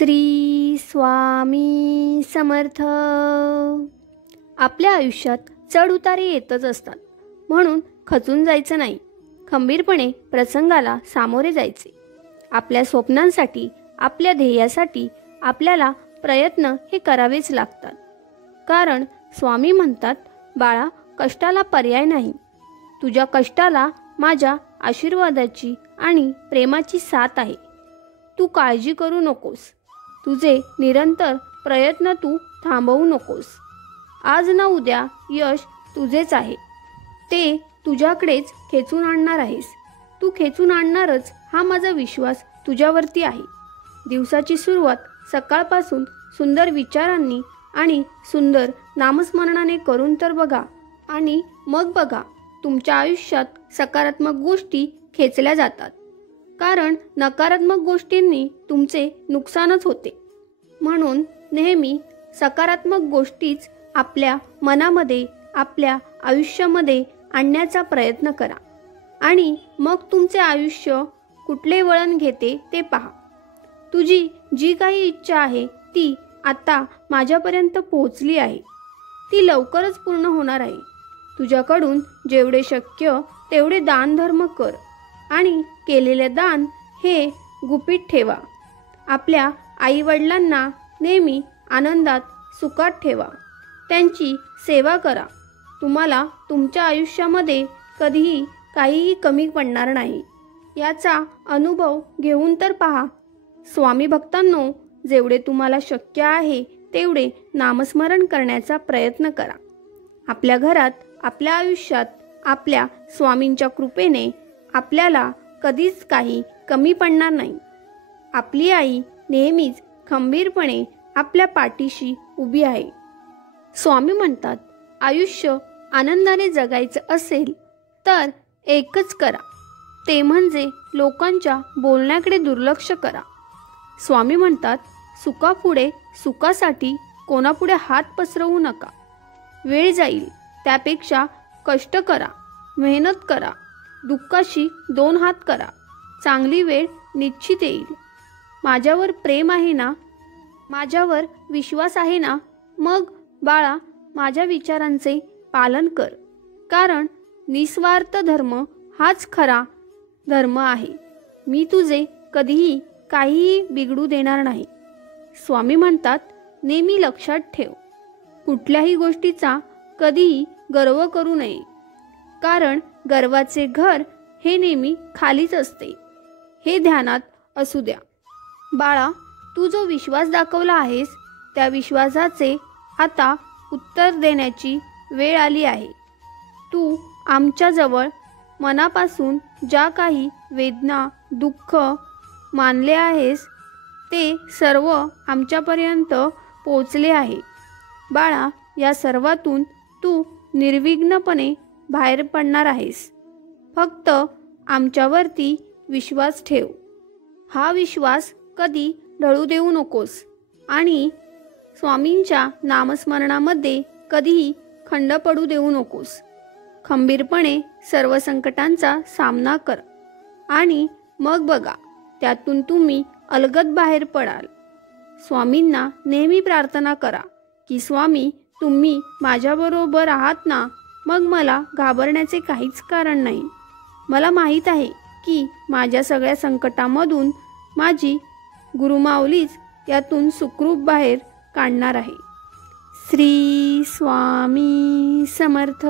श्री स्वामी समर्थ. आपल्या आयुष्यात चढ उतारे येतच असतात, म्हणून खचून जायचं नाही. खंबीरपणे प्रसंगाला सामोरे जायचे. आपल्या स्वप्नांसाठी, आपल्या ध्येयासाठी आपल्याला प्रयत्न हे करावेच लागतात. कारण स्वामी म्हणतात, बाळा, कष्टाला पर्याय नाही. तुझ्या कष्टाला माझ्या आशीर्वादाची आणि प्रेमाची साथ आहे. तू काळजी करू नकोस. तुझे निरंतर प्रयत्न तू थांबवू नकोस. आज ना उद्या यश तुझेच आहे. ते तुझ्याकडेच खेचून आणणार आहेस. तू खेचून आणणारच, हा माझा विश्वास तुझ्यावरती आहे. दिवसाची सुरुवात सकाळपासून सुंदर विचारांनी आणि सुंदर नामस्मरणाने करून तर बघा, आणि मग बघा तुमच्या आयुष्यात सकारात्मक गोष्टी खेचल्या जातात. कारण नकारात्मक गोष्टींनी तुमचे नुकसानच होते. म्हणून नेहमी सकारात्मक गोष्टीच आपल्या मनामध्ये, आपल्या आयुष्यामध्ये आणण्याचा प्रयत्न करा. आणि मग तुमचे आयुष्य कुठले वळण घेते ते पहा. तुझी जी काही इच्छा आहे ती आता माझ्यापर्यंत पोहोचली आहे. ती लवकरच पूर्ण होणार आहे. तुझ्याकडून जेवढे शक्य तेवढे दान धर्म कर, आणि केलेले दान हे गुपित ठेवा. आपल्या आईवडिलांना नेहमी आनंदात, सुखात ठेवा. त्यांची सेवा करा. तुम्हाला तुमच्या आयुष्यामध्ये कधीही काहीही कमी पडणार नाही. याचा अनुभव घेऊन तर पहा. स्वामी भक्तांनो, जेवढे तुम्हाला शक्य आहे तेवढे नामस्मरण करण्याचा प्रयत्न करा. आपल्या घरात, आपल्या आयुष्यात, आपल्या स्वामींच्या कृपेने आपल्याला कधीच काही कमी पडणार नाही. आपली आई नेहमीच खंबीरपणे आपल्या पाठीशी उभी आहे. स्वामी म्हणतात, आयुष्य आनंदाने जगायचं असेल तर एकच करा, ते म्हणजे लोकांच्या बोलण्याकडे दुर्लक्ष करा. स्वामी म्हणतात, सुखापुढे सुखासाठी कोणापुढे हात पसरवू नका. वेळ जाईल, त्यापेक्षा कष्ट करा, मेहनत करा, दुःखाशी 2 हात करा. चांगली वेळ निश्चित येईल. माझ्यावर प्रेम आहे ना, माझ्यावर विश्वास आहे ना, मग बाळा माझ्या विचारांचे पालन कर. कारण निस्वार्थ धर्म हाच खरा धर्म आहे. मी तुझे कधीही काहीही बिघडू देणार नाही. स्वामी म्हणतात, नेहमी लक्षात ठेव, कुठल्याही गोष्टीचा कधीही गर्व करू नये. कारण गर्वाचे घर हे नेहमी खालीच असते. हे ध्यानात असू द्या. बाळा, तू जो विश्वास दाखवला आहेस त्या विश्वासाचे आता उत्तर देण्याची वेळ आली आहे. तू आमच्याजवळ मनापासून ज्या काही वेदना, दुःख मानले आहेस ते सर्व आमच्यापर्यंत पोचले आहे. बाळा, या सर्वातून तू निर्विघ्नपणे बाहेर पडणार आहेस. फक्त आमच्यावरती विश्वास ठेव. हा विश्वास कधी ढळू देऊ नकोस, आणि स्वामींच्या नामस्मरणामध्ये कधीही खंड पडू देऊ नकोस. खंबीरपणे सर्व संकटांचा सामना कर, आणि मग बघा त्यातून तुम्ही अलगद बाहेर पडाल. स्वामींना नेहमी प्रार्थना करा की, स्वामी तुम्ही माझ्याबरोबर आहात ना, मग मला घाबरण्याचे काहीच कारण नाही. मला माहीत आहे की माझ्या सगळ्या संकटामधून माझी गुरुमाऊलीच यातून सुखरूप बाहेर काढणार आहे. श्री स्वामी समर्थ.